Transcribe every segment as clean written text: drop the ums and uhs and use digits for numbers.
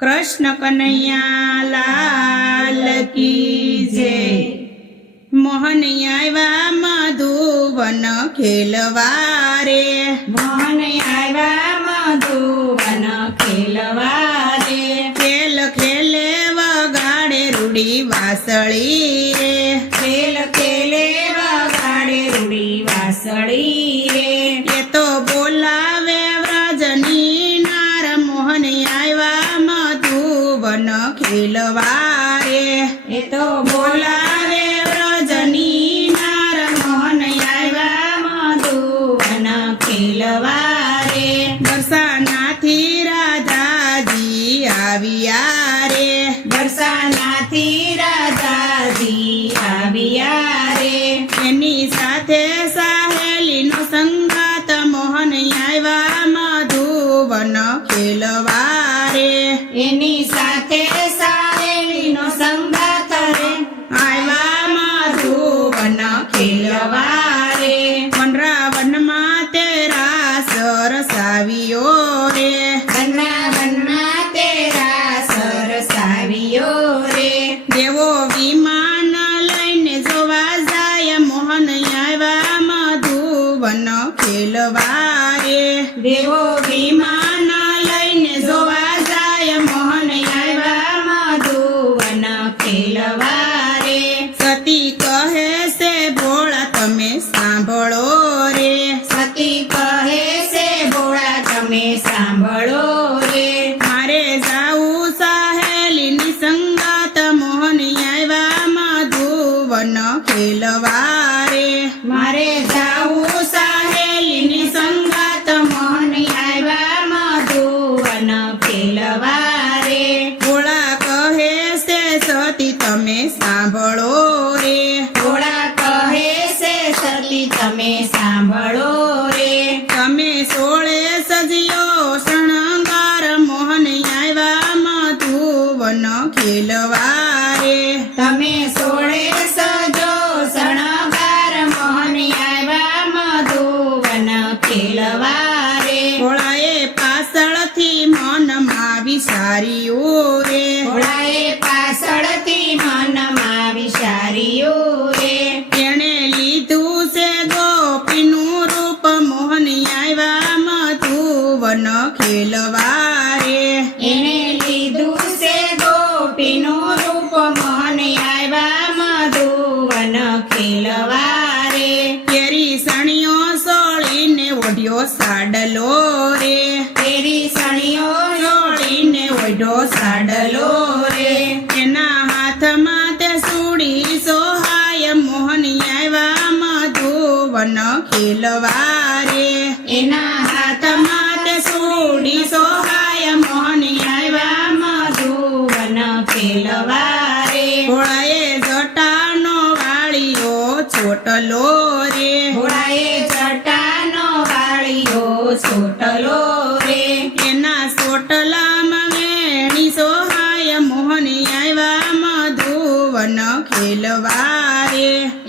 कृष्ण कन्हैया लाल की जय। मोहन आव्या मधुवन खेलवा रे, मोहन आव्या मधुवन खेलवा रे। खेल खेले वगाड़े रूड़ी वासળી रे, खेल खेले वगाड़े रूड़ी वासળી रे। ये तो बोलावे व्रजनी नार, मोहन आव्या मधुवन खेलवा रे। ये तो बोलावे व्रजनी नार, मोहन आव्या मधुवन खेलवा रे। बरसानाथी राधाजी आविया रे, बरसानाथी राधाजी आविया रे। एनी साथे सहेलीनो संगात, मोहन आव्या मधुवन खेलवा रे। एनी साथे सहेलीनो संगात रे, आव्या मधुवन खेलवा रे। वनरावनमा तेरा सरसावियो रे, वनरावनमा तेरा सरसावियो रे। देवो विमान लईने जोवा जाय, मोहन आव्या मधुवन खेलवा रे। देवो विमान लईने जोवा जाय, मोहन आव्या मधुवन खेलवा रे। सती कहे से भोळा तमे सांभळो रे, सती कहे से भोळा तमे सांभळो रे। मारे जाऊ सहेलीनी संगात, मोहन आव्या मधुवन खेलवा रे। मारे जाऊ सहेलीनी संगात, मोहन आव्या मधुवन खेलवा रे। ભોળા કહે છે સતી તમે સાંભળો રે, ભોળા કહે છે સતી તમે સાંભળો રે। તમે સોળે સજ્યો શણગાર, મોહન આવ્યા મધુવન ખેલવા રે। તમે સોળે સજો શણગાર, મોહન આવ્યા મધુવન ખેલવા રે। ભોળાએ પાછળથી મનમાં વિચાર્યું રે, ભોળાએ પાછળથી મનમાં વિચાર્યું રે। એણે લીધું છે ગોપીનું રૂપ, મોહન આવ્યા મધુવન ખેલવા રે। એણે લીધું છે ગોપીનું રૂપ, મોહન આવ્યા મધુવન ખેલવા રે। કેરી સણિયો સોળીને ઓઢ્યો સાડલો રે, તેરી સણિયો સોળીને ઓઢ્યો સાડલો રે। એના હાથમાં તે સુડી સોહાય, મોહન આવ્યા મધુવન ખેલવા રે। એના હાથમાં તે સુડી સોહાય, મોહન આવ્યા મધુવન ખેલવા રે। ભોળાએ જટાનો વાળીઓ છોટલો રે, ભોળાએ જટાનો વાળીઓ છોટલો રે। એના સોટલામાં વેણી સોહાય, મોહન આવ્યા મધુવન ખેલવા રે।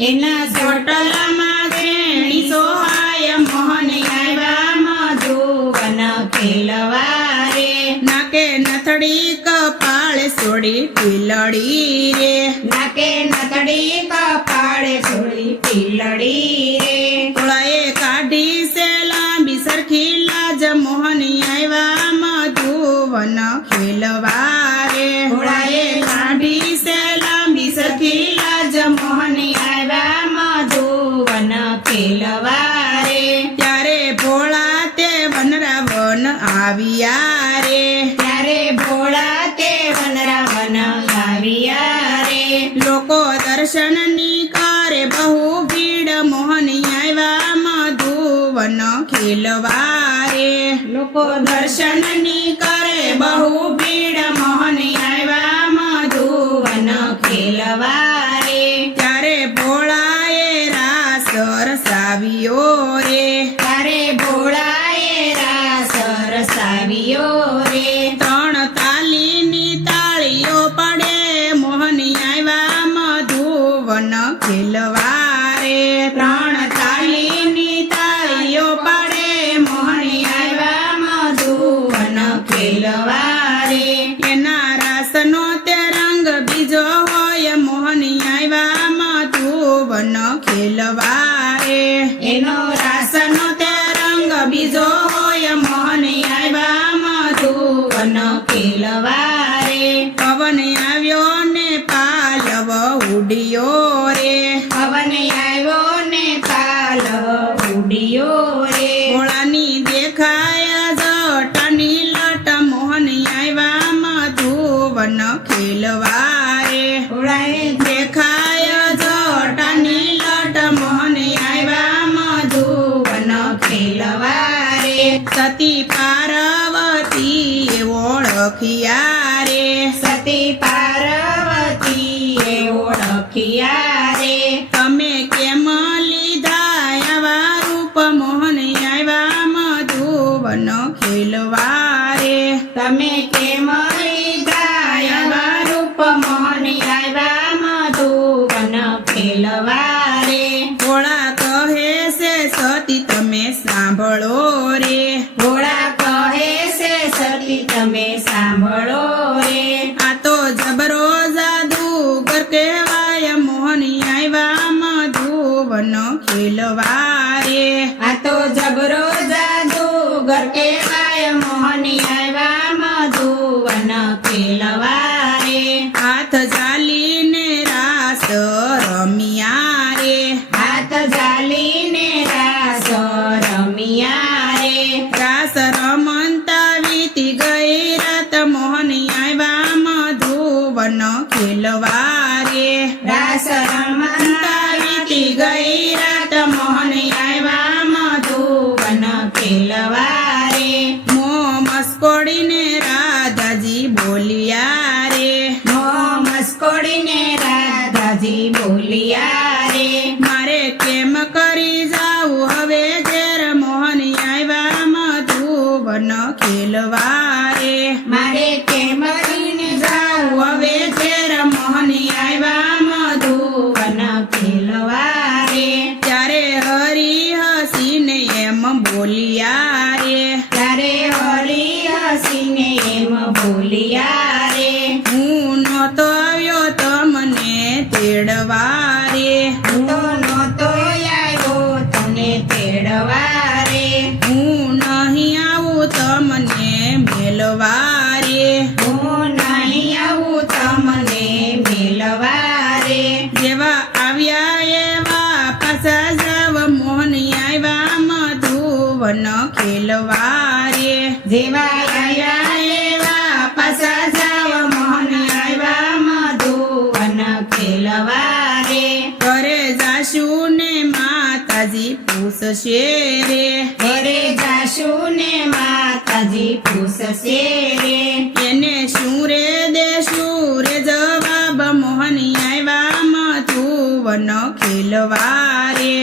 એના ચોટલામાં વેણી સોહાય, મોહન આવ્યા મધુવન ખેલવા રે। નાકે નથડી કપાળે સોડી ટીલડી રે, નાકે નથડી કપાળે છોડી પીલડી રે। ભોળાએ કાઢી છે લાંબી સરખી લાજ, મોહન આવ્યા મધુવન ખેલવા રે। ભોળાએ કાઢી છે લાંબી સરખી લાજ, મોહન આવ્યા મધુવન ખેલવા રે। ત્યારે ભોળા તે વનરાવન આવ્યા રે, ત્યારે ભોળા તે વનરાવન આવ્યા રે। લોકો દર્શનની કરે બહુ ભીડ, મોહન આવ્યા મધુવન ખેલવા રે। લોકો દર્શનની કરે બહુ ભીડ, મોહન આવ્યા મધુવન ખેલવા રે। ત્યારે ભોળાએ રાસ રસાવ્યો રે, ત્યારે ભોળાએ રાસ રસાવ્યો રે। ત્રણ તાલીની તાળીઓ પડે, મોહન આવ્યા મધુવન ખેલવા રે। ત્રણ તાળીની તાળીઓ પડે, મોહન આવ્યા મધુવન ખેલવા રાસનો તે રંગ બીજો હોય મોહની આવ્યા મધુવન ખેલવારે એનો રાસનો તે રંગ બીજો હોય મોહની આવ્યા મધુવન ખેલવારે પવન આવ્યો ને પાલવ ઉડ્યો રે પવન આવ્યો ને કાલ ઉડ્યો રે ભોળાની દેખાય જટાની લટ મોહની આવ્યા મધુવન ખેલવારે ભોળાએ દેખાય જટાની લટ મોહની આવ્યા મધુવન ખેલવારે સતી પાર્વતી ઓળખ્યા રે સતી પાર્વતીએ ઓળખ્યા રે તમે કેમ લીધા આવા રૂપ મોહની આવ્યા મધુવન ખેલવારે તમે કેમ લીધા આવા રૂપ મોહની આવ્યા મધુવન ખેલવારે ભોળા કહે છે સતી તમે સાંભળો રે ભોળા કહે છે સતી તમે સાંભળો રે આ તો જબરો જાદુગર કહેવાય મોહની આવ્યા મધુવન ખેલવારે આ તો જબરો જાદુગર કહેવાય મોહની આવ્યા મધુવન ખેલવારે હાથ ઝાલીને રાસ રમ્યા રે હાથ ઝાલીને રાસ રમ્યા રે રાસ રમંતા વીતી ગઈ રાત મોહની આવ્યા મધુવન ખેલવારે રાસ રમતા વીતી ગઈ રાત મોહની આવ્યા મધુવન ખેલવારે મો મસ્કોડીને રાધાજી બોલ્યા રે મો મસ્કોડીને રાધાજી બોલ્યા રે મારે કેમ કરી જાવું હવે ઘેર મોહની આવ્યા મધુવન ખેલવારે મારે કેમ કરીને જાઉં હવે ઘેર મોહની આવ્યા મધુવન ખેલવારે ત્યારે હરી હસીને એમ બોલ્યા રે ત્યારે હરી હસીને એમ બોલ્યા રે હું નહોતો આવ્યો તમને તેડવા રે હું તો નહોતો આવ્યો તને તેડવા રે હું નહીં આવું તમને મેલવા રે હું નહીં આવું તમને મેલવા રે જેવા આવ્યા એવા પાછા જાવ મોહની આવ્યા મધુવન ખેલવારે જેવા આવ્યા એવા પાછા જાવ મોહની આવ્યા મધુવન ખેલવારે ઘરે જાશું ને માતાજી પૂછશે રે ઘરે જાશું ને માતાજી પૂછશે રે એને શું રે દેશું રે જવાબ મોહની આવ્યા મધુવન ખેલવારે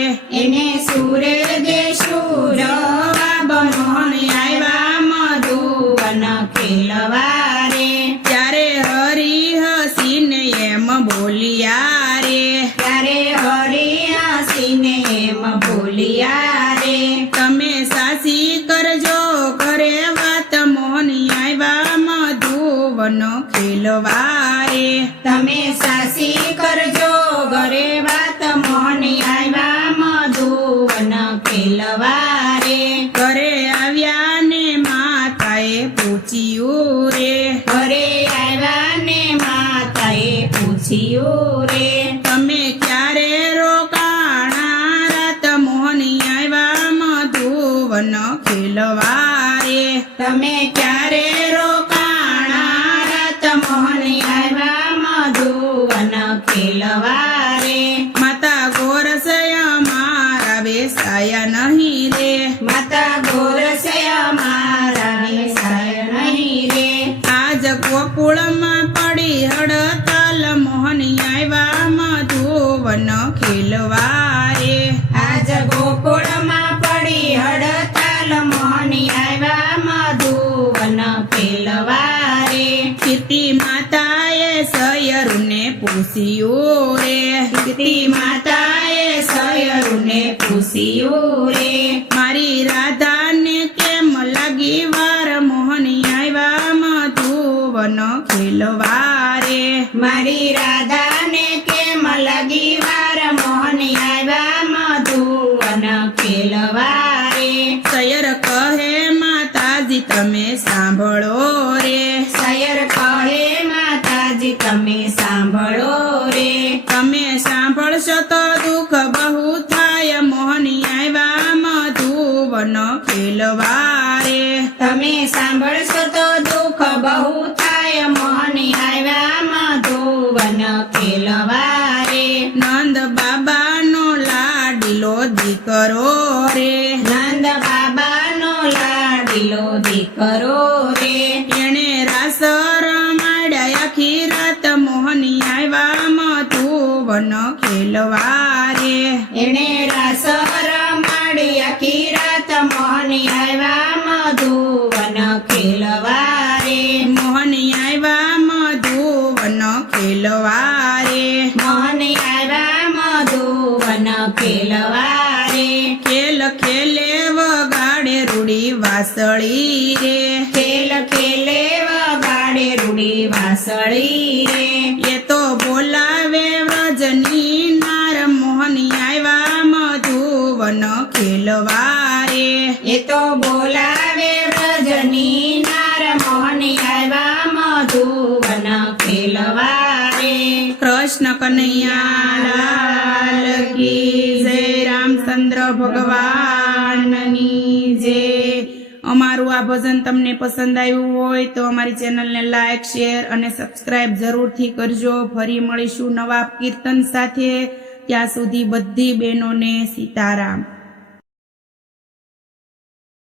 એને સૂરે દેશું જવાબ મોહની આવ્યા મધુવન ખેલવારે ત્યારે હરી હસીને એમ બોલ્યા રે ત્યારે હરી હસીને એમ બોલ્યા રે તમે સાસી કરજો ઘરે વાત મોહની આવ્યા મધુવન ખેલવારે તમે સાસી કરજો ઘરે વાત મોહની આવ્યા મધુવન ખેલવારે ઘરે આવ્યા ને માતાએ પૂછ્યું રે ઘરે આવ્યા ને માતાએ પૂછ્યું રે તમે ક્યારે રોકાણા રાત મોહની આવ્યા મધુવન ખેલવારે તમે ક્યારે રોકાણા રાત મોહની આવ્યા મધુવન ખેલવારે માતા ગોરસય મારા બેસાયા નહીં રે માતા ગોરસય મારા વેસાય નહીં રે આજ ગોકુળમાં પડી હડતાલ મોહની આવ્યા મધુવન ખેલવારે આજ ગોકુળમાં પડી હડતાલ મોહની આવ્યા મધુવન ખેલવારે કીર્તિ માતાએ સયરુને પૂછ્યું રે કીર્તિ માતાએ સયરુને પૂછ્યું રે મારી રાધાને કેમ લાગી વાર મોહની આવ્યા મધુવન ખેલવારે. મારી રાધાને કેમ લાગી વાર મોહન આવ્યા મધુવન ખેલવારે. સયર કહે માતાજી તમે સાંભળો રે. સયર કહે માતાજી તમે સાંભળો રે. તમે સાંભળશો તો દુઃખ બહુ થાય મોહની આવ્યા મધુવન ખેલવારે. તમે સાંભળશો તો દુઃખ બહુ થાય મોહન આવ્યા મધુવન ખેલવારે. નંદ બાબાનો લાડીલો દીકરો રે. નંદ બાબાનો લાડીલો દીકરો રે. એણે રાસ રમાડ્યા આખી રાત મોહની આવ્યા મધુવન ખેલવારે. એણે રાસ રમાડી આખી રાત મોહન આવ્યા મધુવન ખેલવારે. મોહની આવ્યા મધુવન ખેલવારે. મોહન આવ્યા મધુવન ખેલવારે. ખેલ ખેલે વગાડે રૂડી વાસળી રે. ખેલ ખેલે વગાડે રૂડી વાસળી રે. એ તો બોલાવે વ્રજની નાર મોહની આવ્યા મધુવન ખેલવારે. એ તો બોલાવે વ્રજની નાર મોહન આવ્યા મધુવન ખેલવારે. કૃષ્ણ કનૈયા લાલ કી જય. રામચંદ્ર ભગવાનની જય. અમારું આ ભજન તમને પસંદ આવ્યું હોય તો અમારી ચેનલને લાઈક, શેર અને સબસ્ક્રાઇબ જરૂરથી કરજો. ફરી મળીશું નવા કીર્તન સાથે. ત્યાં સુધી બધી બહેનોને સીતારામ.